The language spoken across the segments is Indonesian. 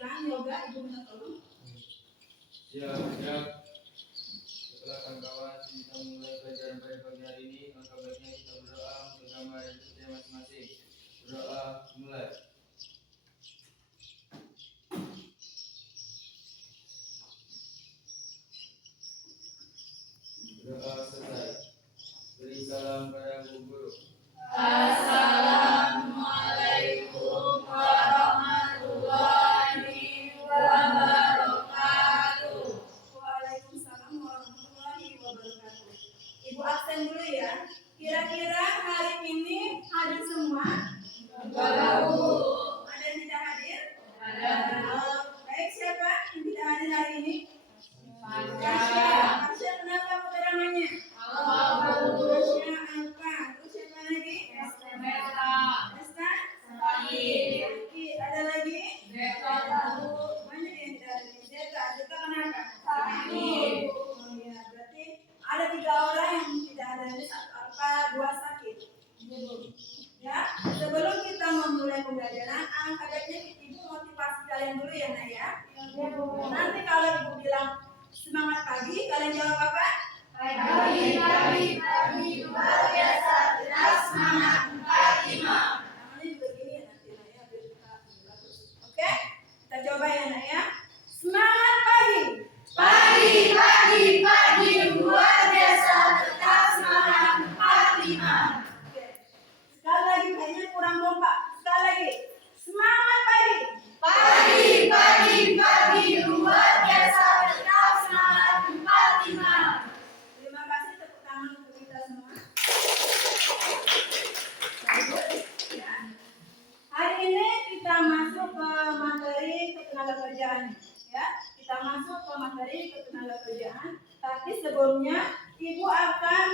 tenang, yoga, ibu minta tolong. Siap. Setelah kawan-kawan kita mulai pelajaran pada pagi hari ini, maka baiknya kita berdoa untuk agama dan kita masing-masing. Berdoa mulai. Berdoa selesai. Beri salam pada Bu Guru. Assalamualaikum warahmatullahi wabarakatuh. Waalaikumsalam warahmatullahi wabarakatuh. Ibu absen dulu ya. Kira-kira hari ini hadir semua? Enggak, Bu. Ada yang tidak hadir? Ada. Baik, siapa yang tidak hadir hari ini? Masya. Masya, kenapa keterangannya? Apa, Bu? Masya apa? Terus siapa lagi? Esta? Sakit. Ada lagi? Zeta, Bu. Banyak yang tidak ada di Zeta. Zeta kenapa? Sakit. Oh ya, berarti ada 3 orang yang tidak ada di apa 2 sakit. Ya, sebelum kita memulai pembelajaran, baiknya ibu motivasi kalian dulu ya, Nak ya. Nanti kalau ibu bilang semangat pagi, kalian jawab apa? Pagi, luar biasa, jelas semangat, 45. Namanya juga gini ya nanti, Nak ya, biar kita bagus. Oke, kita coba ya, Nak ya. Semangat pagi. Pagi, luar biasa, tetap semangat, 45. Oke. Sekali lagi, kayaknya kurang kompak. Sekali lagi. Semangat pagi. Pagi, luar biasa, tetap semangat, 45. Terima kasih, tepuk tangan untuk kita semua. Ya. Hari ini kita masuk ke materi ketenagakerjaan, ya. Kita masuk ke materi ketenagakerjaan. Tapi sebelumnya ibu akan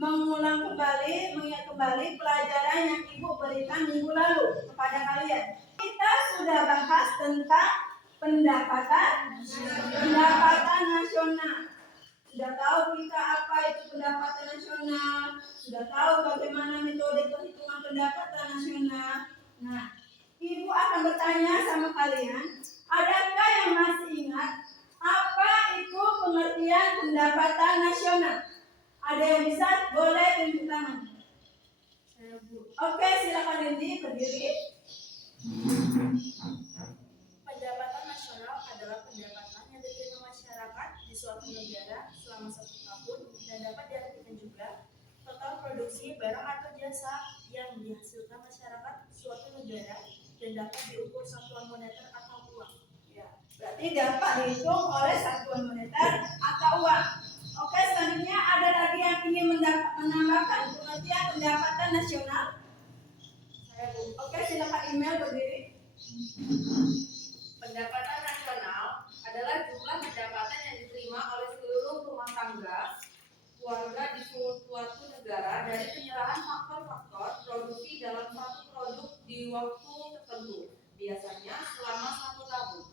mengingat kembali pelajaran yang ibu berikan minggu lalu kepada kalian. Kita sudah bahas tentang pendapatan nasional. Sudah tahu kita apa itu pendapatan nasional, sudah tahu bagaimana metode perhitungan pendapatan nasional. Nah, ibu akan bertanya sama kalian, adakah yang masih ingat apa itu pengertian pendapatan nasional? Ada yang bisa? Boleh tunjuk tangan. Oke, silakan Indi berdiri. Pendapatan nasional adalah pendapatan yang diterima masyarakat di suatu negara selama 1 tahun dan dapat diartikan juga total produksi barang atau jasa yang dihasilkan masyarakat suatu negara dan dapat diukur satuan moneter atau uang. Ya, berarti dapat dihitung oleh satuan moneter atau uang. Oke, selanjutnya ada lagi yang ingin menambahkan pengertian pendapatan nasional? Saya Bu. Oke, silakan email berdiri. Pendapatan nasional adalah jumlah pendapatan yang diterima oleh seluruh rumah tangga warga di suatu negara dari penyerahan faktor-faktor produksi dalam satu produk di waktu tertentu, biasanya selama 1 tahun.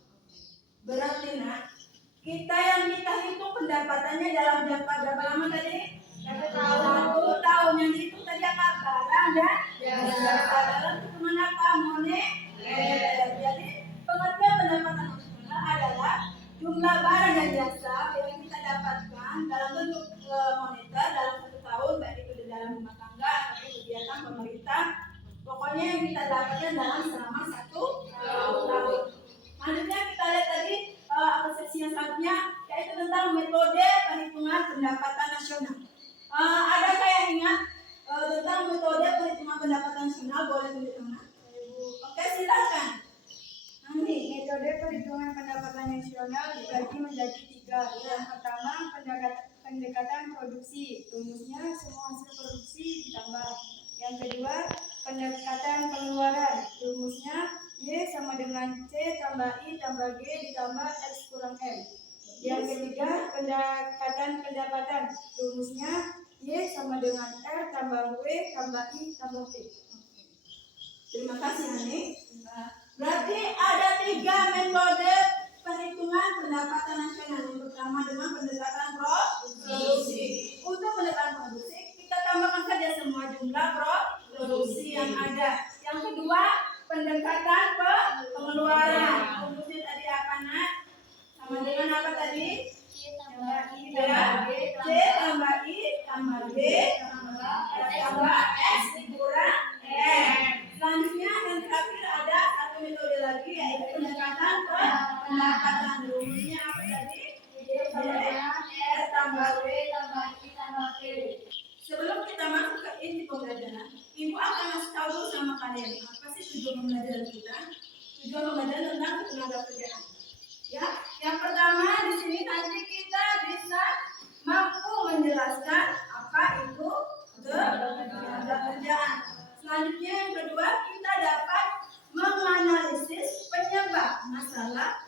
Berarti Nak, kita yang kita hitung pendapatannya dalam jangka berapa lama tadi? 1 tahun. Yang dihitung tadi apa? Barang dan jasa. Dalam hitungan apa? Moneter. Jadi pengertian pendapatan nasional adalah jumlah barang dan jasa yang kita dapatkan dalam bentuk moneter dalam 1 tahun, baik itu di dalam rumah tangga atau kegiatan pemerintah. Pokoknya yang kita dapatkan dalam selama 1 tahun. Selanjutnya kita lihat tadi seksi yang selanjutnya yaitu tentang metode perhitungan pendapatan nasional. Adakah yang ingat tentang metode perhitungan pendapatan nasional? Boleh tunjuk tangan. Oke, silakan. Nanti Metode perhitungan pendapatan nasional dibagi menjadi 3. Yang pertama, pendekatan produksi, rumusnya semua hasil produksi ditambah. Yang kedua, pendekatan pengeluaran, rumusnya Y sama dengan C tambah I tambah G ditambah X kurang M. Yang ketiga, pendekatan pendapatan, rumusnya Y sama dengan R tambah W tambah I tambah P. terima kasih Hani. Berarti ada 3 metode perhitungan pendapatan nasional. Yang pertama dengan pendekatan produksi. Untuk pendekatan produksi kita tambahkan saja semua jumlah produksi yang ada. Yang kedua pendekatan pengeluaran. Rumusnya pendapatan rumusnya apa tadi? R tambah W tambah I tambah P. Sebelum kita masuk ke inti pembelajaran, Ibu akan kasih tahu dulu sama kalian apa sih tujuan pembelajaran kita? Tujuan pembelajaran tentang ketenaga kerjaan. Ya, yang pertama di sini nanti kita bisa mampu menjelaskan apa itu ketenaga kerjaan. Selanjutnya yang kedua kita dapat menganalisis penyebab masalah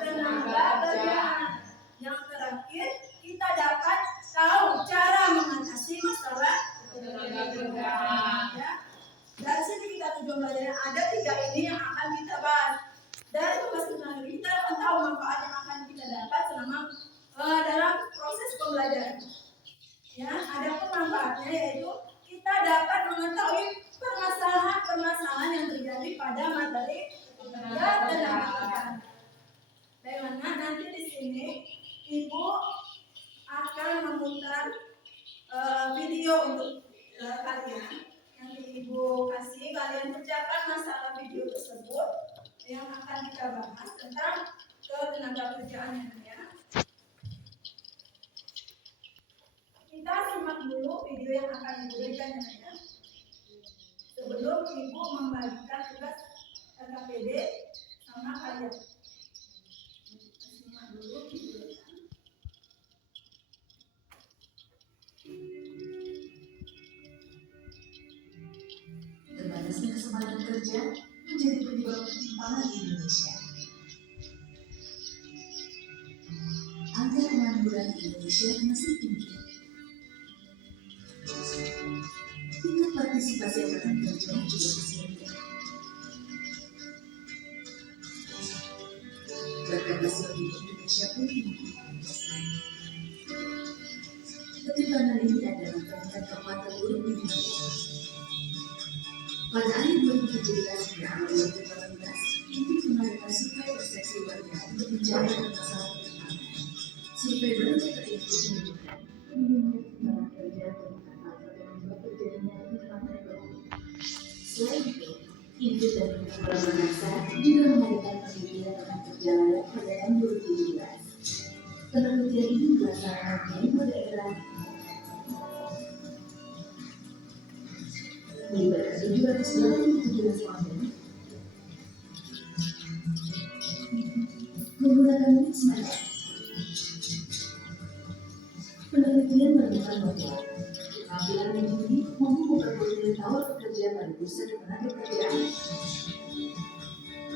ketenaga kerjaan. Yang terakhir kita dapat tahu cara mengatasi masalah ketenaga kerjaan. Ya. Dari sini kita tujuan belajar ada 3 ini yang akan kita bahas. Dari pembahasan ini kita akan tahu manfaat yang akan kita dapat selama dalam proses pembelajaran. Ya, ada manfaatnya yaitu kita dapat mengetahui permasalahan-permasalahan yang terjadi pada materi ketenaga kerjaan. Bagaimana nanti di sini Ibu akan memutar video untuk kalian. Nanti Ibu kasih kalian kerjakan masalah video tersebut yang akan kita bahas tentang ketenaga kerjaan ya. Kita simak dulu video yang akan Ibu berikan ya. Sebelum Ibu membagikan tugas LKPD sama kalian. Simak dulu videonya. Terbatasnya kesempatan kerja menjadi penyebab ketimpangan di Indonesia. Angka pengangguran di Indonesia masih tinggi. Tingkat partisipasi angkatan kerja juga masih rendah. Bahkan rasio di Indonesia pun tinggi. Ketimpangan ini adalah peringkat keempat terburuk di dunia. Pada akhir 2017 hingga awal 2018, untuk mengadakan survei persepsi warga untuk mencari permasalahan ketimpangan. Survei berikut tersebut menunjukkan menurunnya ketimpangan kerja terutama pada penyebab terjadinya ketimpangan ekonomi. Selain itu, Input dan Pengembangan Bangsa juga mengadakan penelitian tentang kerja layak pada tahun 2017. Penelitian ini dilaksanakan di daerah melibatkan 787 responden menggunakan unit semacam. Penelitian menemukan bahwa keterampilan yang tinggi mampu memperoleh tawar pekerjaan pada bursa ketenaga kerjaan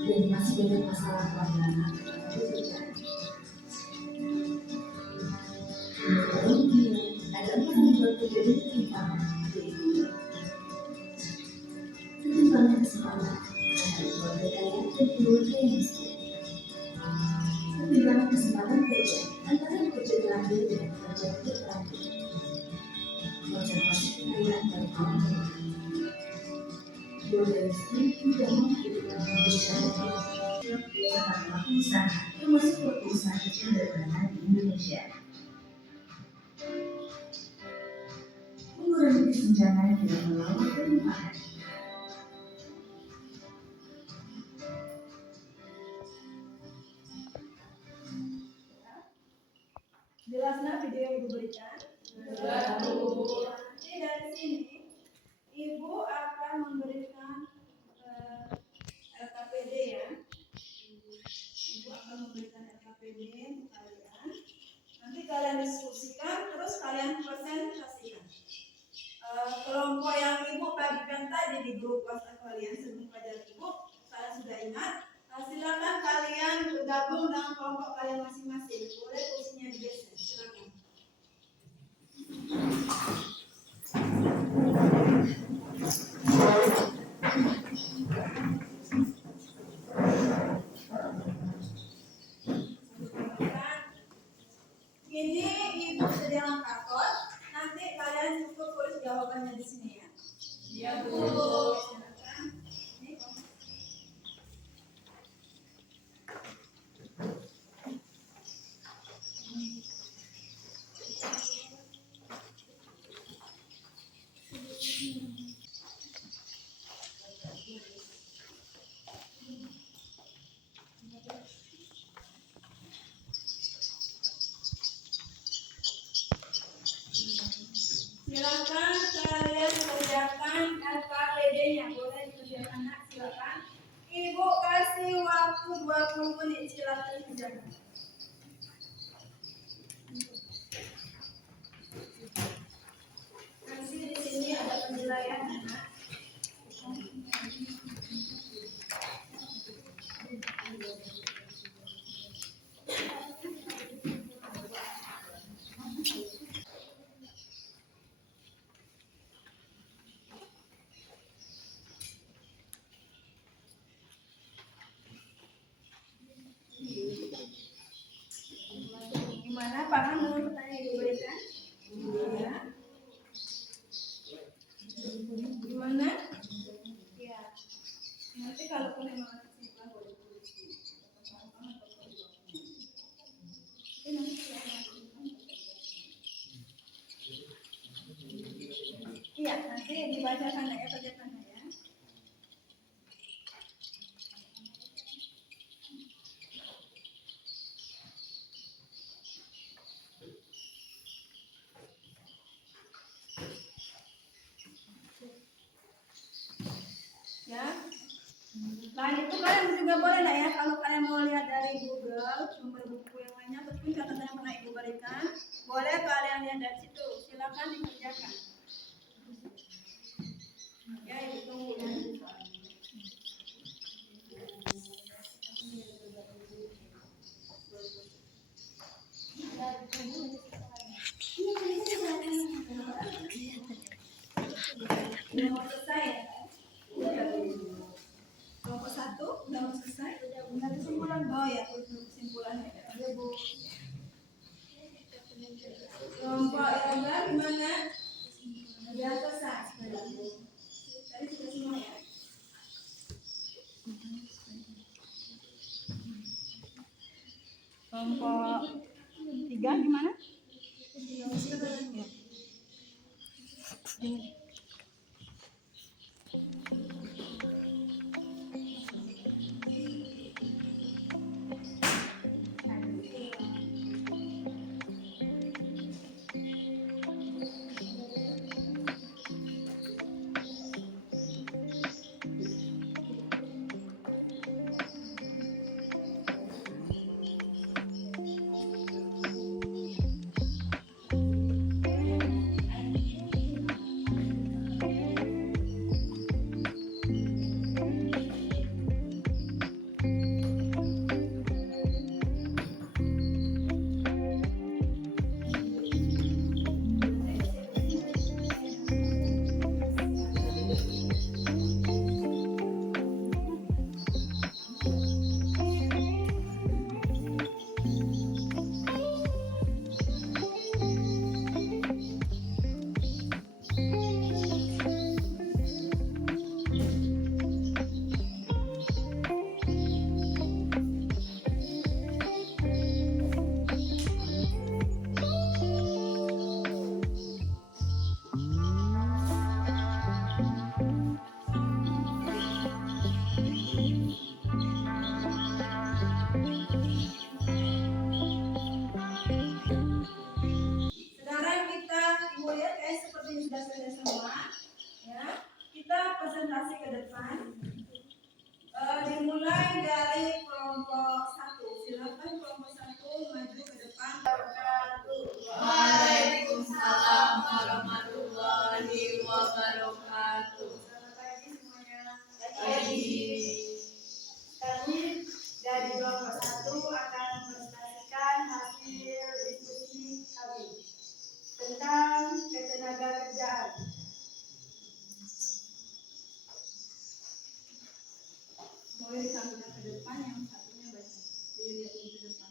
dan masih banyak masalah pelanggaran ketenaga kerjaan. Menurut ada 4 penyebab terjadi ketimpangan, yaitu ketimpangan kesempatan antara keluarga kaya dan keluarga yang miskin, ketimpangan kesempatan kerja antara pekerja terampil dan pekerja tidak terampil, konservasi kekayaan dan kaum globalisasi tidak menghidupkan Indonesia serta pelaku usaha termasuk pelaku usaha kecil dan menengah di Indonesia. Mengurangi kesenjangan dengan melawan ketimpangan. Jelasnya video yang Ibu berikan? Nanti dari sini Ibu akan memberikan LKPD ya. Ibu akan memberikan LKPD untuk kalian. Nanti kalian diskusikan, terus kalian presentasikan. Kelompok yang Ibu bagikan tadi di grup WhatsApp kalian sebelum pelajaran Ibu, kalian sudah ingat. Silakan kalian bergabung dengan kelompok kalian masing-masing. Boleh kursinya digeser, silakan. Ini Ibu sediakan karton. Nanti kalian cukup tulis jawabannya di sini ya. Iya, Bu. Silakan. Ini 20 menit, silakan kerjakan. Nanti di sini ada penilaian anak. Gimana paham dengan pertanyaan yang diberikan? Ya. Gimana? Ya. Nanti kalau memang ada kesimpulan boleh tulis. Iya, nanti dibacakan ya, kerjakan ya. Ya. Nah itu kalian juga boleh lah ya, kalau kalian mau lihat dari Google sumber buku yang lainnya ataupun catatan yang pernah ibu berikan, boleh kalian lihat dari situ. Silakan dikerjakan. Ya, ibu tunggu ya. Udah mau selesai ya? Kelompok 1 udah mau selesai? Udah kesimpulan? Oh ya, kesimpulannya ya Bu. Kelompok Yoga gimana? Udah selesai? Tadi sudah semua ya? Kelompok 3 gimana? Sekarang kita ibu lihat kayak seperti yang sudah selesai semua, ya. Kita presentasi ke depan. Dimulai dari kelompok 1. Silakan kelompok 1 maju ke depan. Waalaikumsalam warahmatullahi wabarakatuh. Selamat pagi semuanya. Pagi. Kami dari kelompok 1 akan mempresentasikan hasil diskusi kami tentang ketenagakerjaan. Boleh ditampilkan ke depan, yang satunya baca. Dilihat ke depan.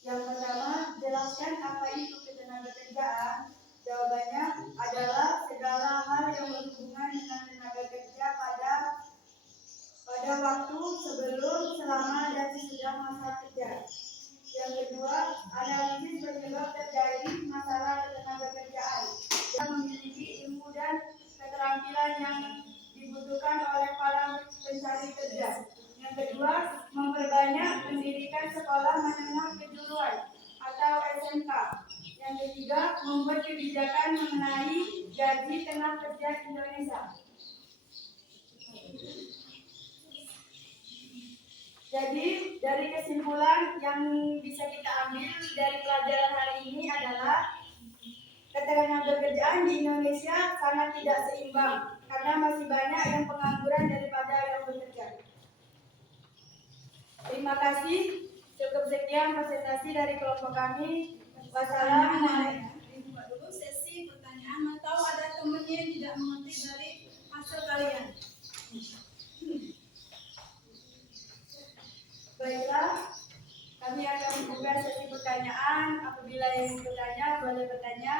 Yang pertama, jelaskan apa itu ketenagakerjaan. Jawabannya adalah segala hal yang berhubungan dengan tenaga kerja pada waktu sebelum, selama, dan sesudah masa kerja. Yang kedua, analisis penyebab terjadi masalah ketenagakerjaan yang memiliki ilmu dan keterampilan yang dibutuhkan oleh para pencari kerja. Yang kedua, memperbanyak pendidikan sekolah menengah kejuruan atau SMK. Yang ketiga, membuat kebijakan mengenai gaji tenaga kerja Indonesia. Jadi dari kesimpulan yang bisa kita ambil dari pelajaran hari ini adalah ketenagakerjaan di Indonesia sangat tidak seimbang karena masih banyak yang pengangguran daripada yang bekerja. Terima kasih. Cukup sekian presentasi dari kelompok kami. Wassalamualaikum. Dibuka dulu sesi pertanyaan atau ada temannya yang tidak mengerti dari hasil kalian. Baiklah, kami akan membuka sesi pertanyaan. Apabila yang bertanya, boleh bertanya.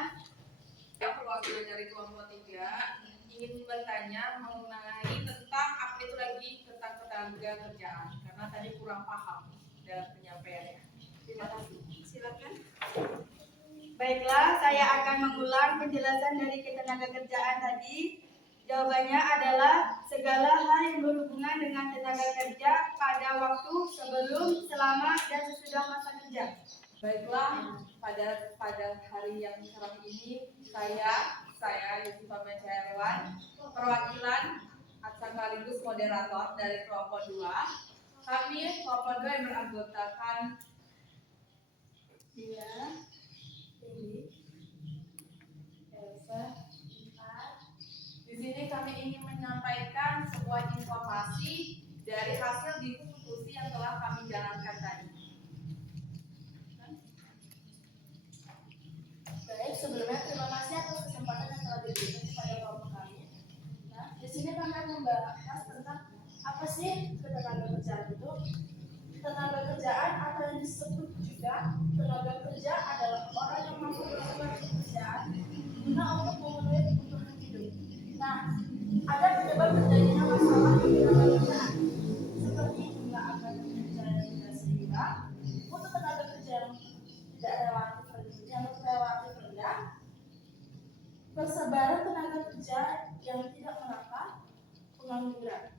Yang perwakilan dari kelompok 3 ingin bertanya mengenai tentang apa itu lagi tentang ketenaga kerjaan karena tadi kurang paham dalam penyampaiannya. Terima kasih. Silakan. Baiklah, saya akan mengulang penjelasan dari ketenagakerjaan tadi. Jawabannya adalah segala hal yang berhubungan dengan tenaga kerja pada waktu sebelum, selama, dan sesudah masa kerja. Baiklah, pada hari yang cerah ini saya Yusufa Mecaherwan, perwakilan sekaligus moderator dari kelompok 2. Kami kelompok 2 yang beranggotakan Dia, Dewi, Elsa, di sini kami ingin menyampaikan sebuah informasi dari hasil diskusi yang telah kami jalankan tadi. Baik, sebelumnya terima kasih atas kesempatan yang telah diberikan kepada kelompok kami. Nah, di sini kami akan membahas tentang apa sih ketenagakerjaan itu. Tenaga kerjaan atau yang disebut juga tenaga kerja adalah orang yang mampu melakukan pekerjaan guna untuk memenuhi kebutuhan hidup. Nah, ada penyebab terjadinya masalah di tenaga kerjaan seperti jumlah angkatan kerja yang tidak seimbang, mutu tenaga kerja yang tidak relatif rendah, persebaran tenaga kerja yang tidak merata, pengangguran.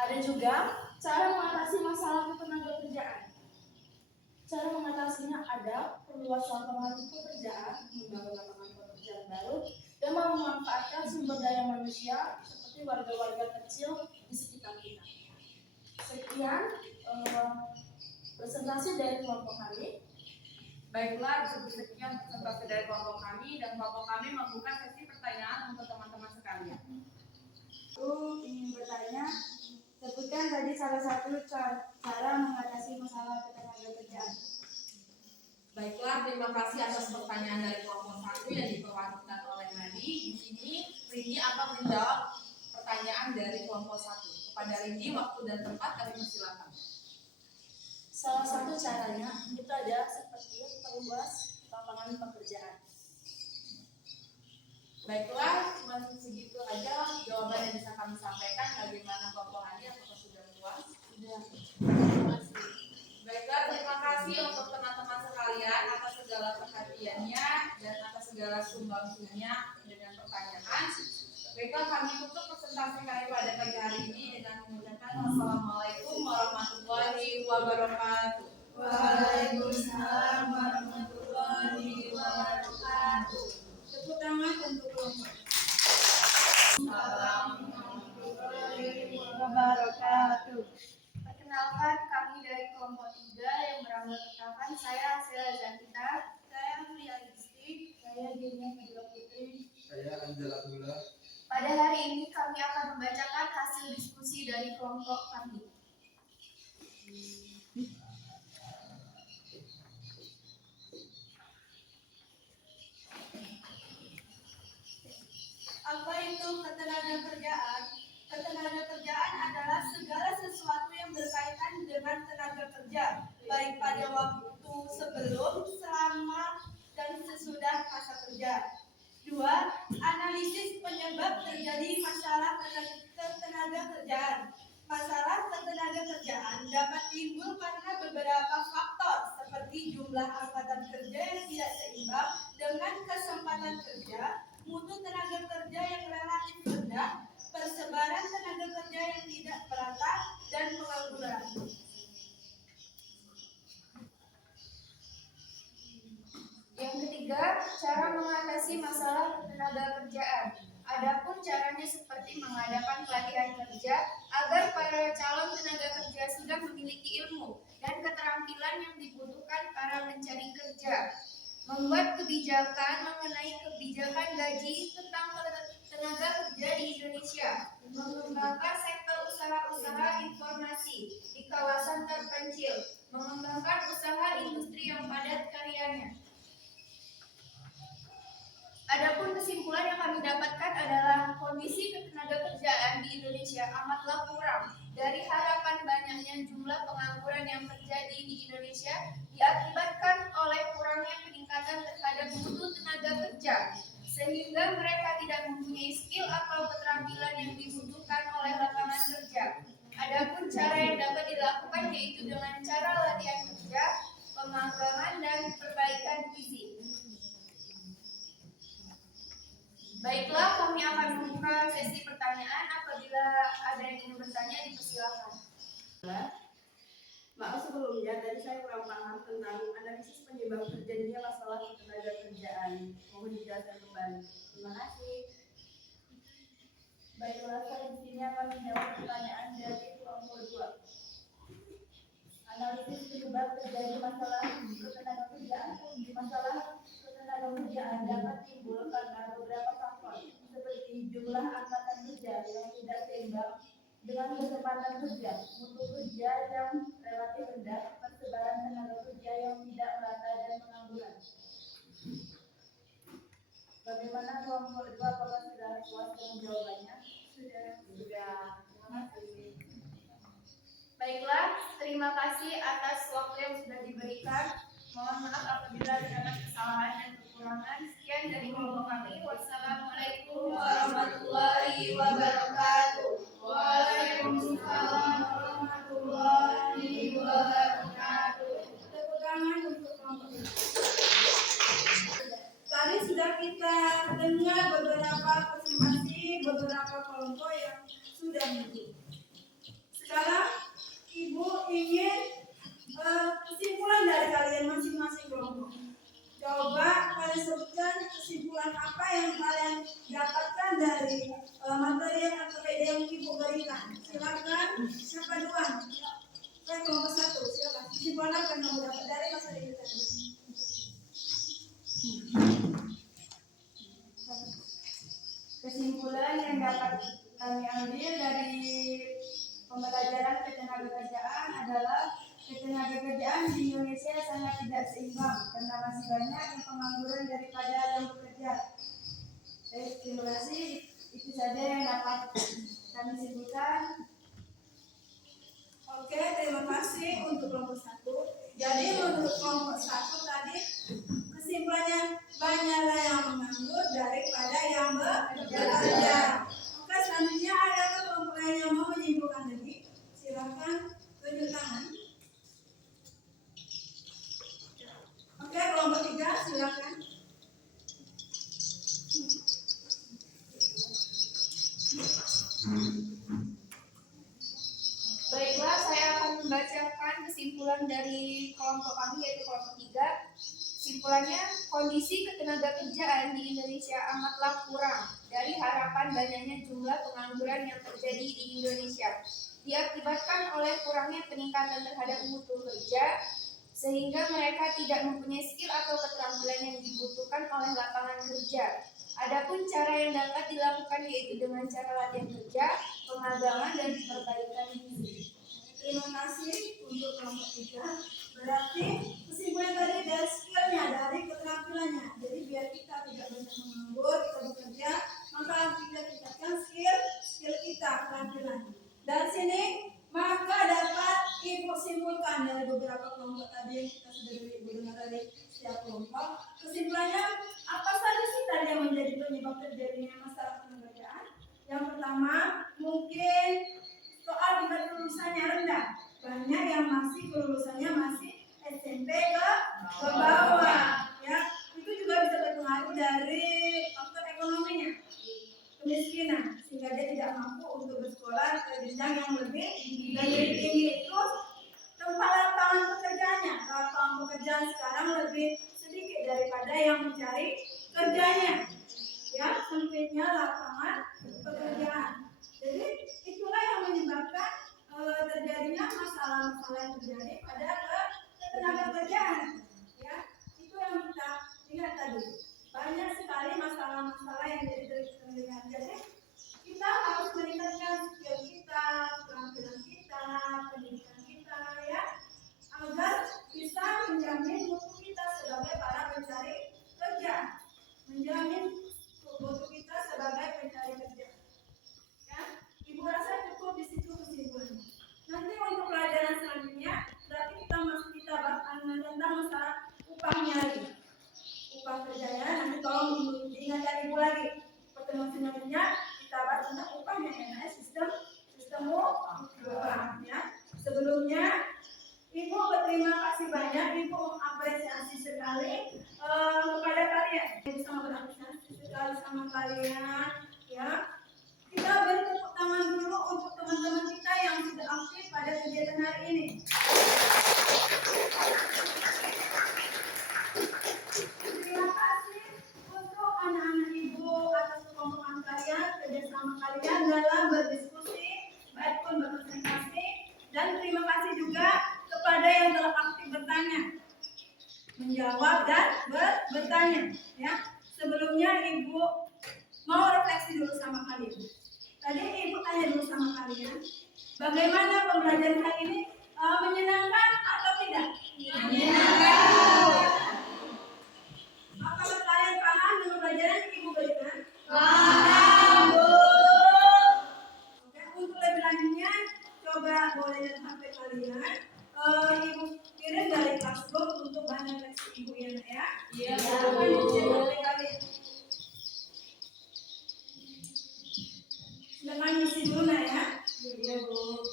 Ada juga cara mengatasi masalah ketenaga kerjaan. Cara mengatasinya ada perluasan lapangan pekerjaan, membangun lapangan pekerjaan baru, dan memanfaatkan sumber daya manusia seperti warga-warga kecil di sekitar kita. Sekian presentasi dari kelompok kami. Baiklah, sekian presentasi dari kelompok kami dan kelompok kami membuka sesi pertanyaan untuk teman-teman sekalian. Aku ingin bertanya, sebutkan tadi salah satu cara mengatasi masalah ketenagakerjaan. Baiklah, terima kasih atas pertanyaan dari kelompok 1 yang diperwakilan oleh Nadi. Di sini Rindi akan menjawab pertanyaan dari kelompok 1. Kepada Rindi, waktu dan tempat kami persilakan. Salah satu caranya itu ada seperti perluas lapangan pekerjaan. Baiklah, cuma segitu aja jawaban yang bisa kami sampaikan. Bagaimana kelompok Nadi, apakah sudah puas? Sudah. Terima kasih. Baiklah, terima kasih untuk teman-teman sekalian atas segala perhatiannya dan atas segala sumbangsinya dengan pertanyaan. Baiklah, kami tutup presentasi kami pada pagi hari ini dengan mengucapkan wassalamualaikum warahmatullahi wabarakatuh. Waalaikumsalam warahmatullahi wabarakatuh. Tepuk tangan untuk kelompok. Warahmatullahi wabarakatuh. Perkenalkan, kami dari kelompok 3 yang beranggotakan saya Asila Zanita, Saya Pria Gisti. Saya Gina Fadila Putri. Saya Anjala Abdullah. Pada hari ini kami akan membacakan hasil diskusi dari kelompok kami. Apa itu ketenagakerjaan? Ketenagakerjaan adalah segala sesuatu yang berkaitan dengan tenaga kerja, baik pada waktu sebelum, selama, dan sesudah masa kerja. 2. Analisis penyebab terjadi masalah ketenagakerjaan. Masalah ketenagakerjaan dapat timbul karena beberapa faktor seperti jumlah angkatan kerja yang tidak seimbang dengan kesempatan kerja, mutu tenaga kerja yang relatif rendah, persebaran tenaga kerja yang tidak merata, dan pengangguran. Yang ketiga, cara mengatasi masalah ketenagakerjaan. Adapun caranya seperti mengadakan pelatihan kerja agar para calon tenaga kerja memiliki ilmu dan keterampilan yang dibutuhkan para pencari kerja. Membuat kebijakan mengenai kebijakan gaji tentang tenaga kerja di Indonesia. Mengembangkan sektor usaha-usaha informasi di kawasan terpencil. Mengembangkan usaha industri yang padat karyanya. Adapun kesimpulan yang kami dapatkan adalah kondisi ketenaga kerjaan di Indonesia amatlah kurang. Dari harapan banyaknya jumlah pengangguran yang terjadi di Indonesia diakibatkan oleh kurangnya peningkatan terhadap mutu tenaga kerja, sehingga mereka tidak mempunyai skill atau keterampilan yang dibutuhkan oleh lapangan kerja. Adapun cara yang dapat dilakukan yaitu dengan cara latihan kerja, pemagangan, dan perbaikan gizi. Baiklah, kami akan membuka sesi pertanyaan. Apabila ada yang ingin bertanya, dipersilakan. Maaf sebelumnya, tadi saya kurang paham tentang analisis penyebab terjadinya masalah ketenaga kerjaan. Mohon dijelaskan kembali. Terima kasih. Baiklah, saya di sini akan menjawab pertanyaan dari kelompok 2. Analisis penyebab terjadi masalah ketenaga kerjaan. Masalah ketenaga kerjaan dapat timbul karena beberapa faktor, seperti jumlah angkatan kerja yang tidak seimbang dengan kecepatan kerja, mutu kerja yang relatif rendah, persebaran tenaga kerja yang tidak merata, dan pengangguran. Bagaimana kelompok 2? Apakah sudah puas dengan jawabannya? Sudah. Terima kasih. Baiklah, terima kasih atas waktu yang sudah diberikan. Mohon maaf apabila terdapat kesalahan dan kekurangan. Sekian dari kelompok kami. Wassalamualaikum warahmatullahi wabarakatuh. Waalaikumsalam warahmatullahi wabarakatuh. Tepuk tangan untuk kelompok ini. Tadi sudah kita dengar beberapa presentasi beberapa kelompok yang sudah muncul. Sekarang Ibu ingin kesimpulan dari kalian masing-masing kelompok. Coba kalian sebutkan kesimpulan apa yang kalian dapatkan dari materi atau PD yang Ibu berikan. Silakan, siapa duluan? Saya kelompok 1, silakan. Kesimpulan apa yang kamu dapat dari materi itu tadi? Kesimpulan yang dapat kami ambil dari pembelajaran ketenagakerjaan adalah ketenagakerjaan di Indonesia sangat tidak seimbang karena masih banyak yang pengangguran daripada yang bekerja. Terima kasih, itu saja yang dapat kami sebutkan. Oke, terima kasih untuk kelompok 1. Jadi untuk kelompok 1 tadi kesimpulannya banyaklah yang menganggur daripada yang bekerja. Oke, selanjutnya ada kelompok lain yang mau menyimpulkan lagi. Silakan tunjuk tangan. Oke, kelompok 3 silakan. Baiklah, saya akan membacakan kesimpulan dari kelompok kami, yaitu kelompok 3. Kesimpulannya, kondisi ketenaga kerjaan di Indonesia amatlah kurang. Dari harapan banyaknya jumlah pengangguran yang terjadi di Indonesia diakibatkan oleh kurangnya peningkatan terhadap mutu kerja, sehingga mereka tidak mempunyai skill atau keterampilan yang dibutuhkan oleh lapangan kerja. Adapun cara yang dapat dilakukan yaitu dengan cara latihan kerja, pemagangan, dan perbaikan gizi. Terima kasih untuk kelompok 3. Berarti kesimpulan tadi dari skillnya, dari keterampilannya. Jadi biar kita tidak banyak menganggur, kita bekerja, maka kita tingkatkan skill kita, keterampilan. Dari sini maka dapat Ibu simpulkan dari beberapa kelompok tadi yang kita sudah dengar dari setiap kelompok. Kesimpulannya apa saja sih tadi yang menjadi penyebab terjadinya masalah ketenagakerjaan? Yang pertama mungkin soal tingkat kelulusannya rendah. Banyak yang masih kelulusannya masih SMP ke bawah, ya. Itu juga bisa berpengaruh dari faktor ekonominya, kemiskinan, sehingga dia tidak mampu untuk bersekolah ke jenjang yang lebih tinggi. Terus tempat lapangan pekerjaannya, lapangan pekerjaan sekarang lebih sedikit daripada yang mencari kerjanya, ya, sempitnya lapangan pekerjaan. Jadi itulah yang menyebabkan terjadinya masalah masalah-masalah yang terjadi pada ketenaga kerjaan. Ya, itu yang kita lihat tadi. Banyak sekali masalah-masalah yang terjadi. Jadi kita harus meningkatkan skill kita, keterampilan kita, pendidikan kita, ya, agar bisa menjamin mutu kita sebagai para pencari kerja, menjamin mutu kita sebagai pencari kerja. Ya, Ibu rasa cukup di situ kesimpulannya. Nanti untuk pelajaran selanjutnya, berarti kita bahas tentang masalah upah nyari, upah kerjanya. Nanti tolong diingatkan Ibu lagi. Pertemuan selanjutnya kita bahas tentang upahnya, ya, sistem upah. Ya. Sebelumnya, Ibu berterima kasih banyak. Ibu mengapresiasi sekali kepada kalian. Ibu sangat berapresiasi sekali sama kalian. Ya. Kita beri tepuk tangan dulu untuk teman-teman kita yang sudah aktif pada kegiatan hari ini. Terima kasih untuk anak-anak Ibu atas kekompakan kalian, kerjasama kalian dalam berdiskusi, baik pun berpresentasi, dan terima kasih juga kepada yang telah aktif bertanya, menjawab dan bertanya. Ya, sebelumnya Ibu mau refleksi dulu sama kalian. Tadi Ibu tanya dulu sama kalian, bagaimana pembelajaran hari ini, menyenangkan atau tidak? Menyenangkan. Apakah kalian paham dengan pelajaran yang Ibu berikan? Paham, Bu. Oke, untuk lebih lanjutnya, coba boleh lihat HP kalian. Ibu kirim dari Classroom untuk bahan refleksi Ibu, ya, Nak, ya. Iya. Silakan dicek HP kalian. Silakan isi dulu, Nak, ya. Iya, Bu.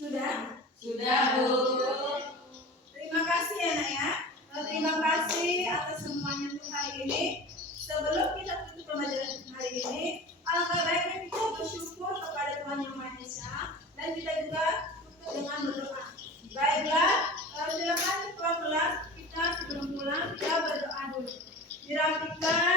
Sudah? Sudah, Bu. Terima kasih, ya, Nak, ya. Terima kasih atas semuanya untuk hari ini. Sebelum kita tutup pembelajaran hari ini, alangkah baiknya kita bersyukur kepada Tuhan Yang Maha Esa, dan kita juga tutup dengan berdoa. Baiklah, silakan ketua kelas kita sebelum pulang kita berdoa dulu. Dirapikan